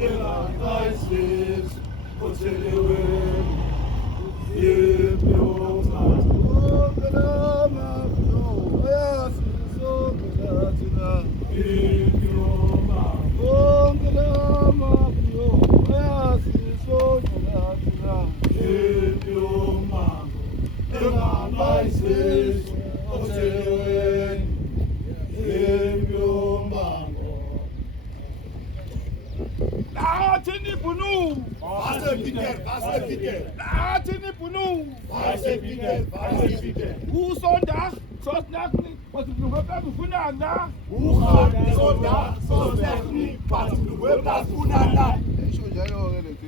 Engageis, Otelewen, Yemiomat, Oganamapno, Ayasisogatina, Yemiomat, Oganamapno, Ayasisogatina, Yemiomat, Engageis, Otelewen, Yemiomat. Latini bunu. Varsa Peter. Latini bunu. Varsa Peter. Usondag, sondag niet. Wat ik nog heb gevonden. Hoe gaat het zondag? Zo zegt niet. Pas de webblad, hoe naar dat? Zo jij al redelijk.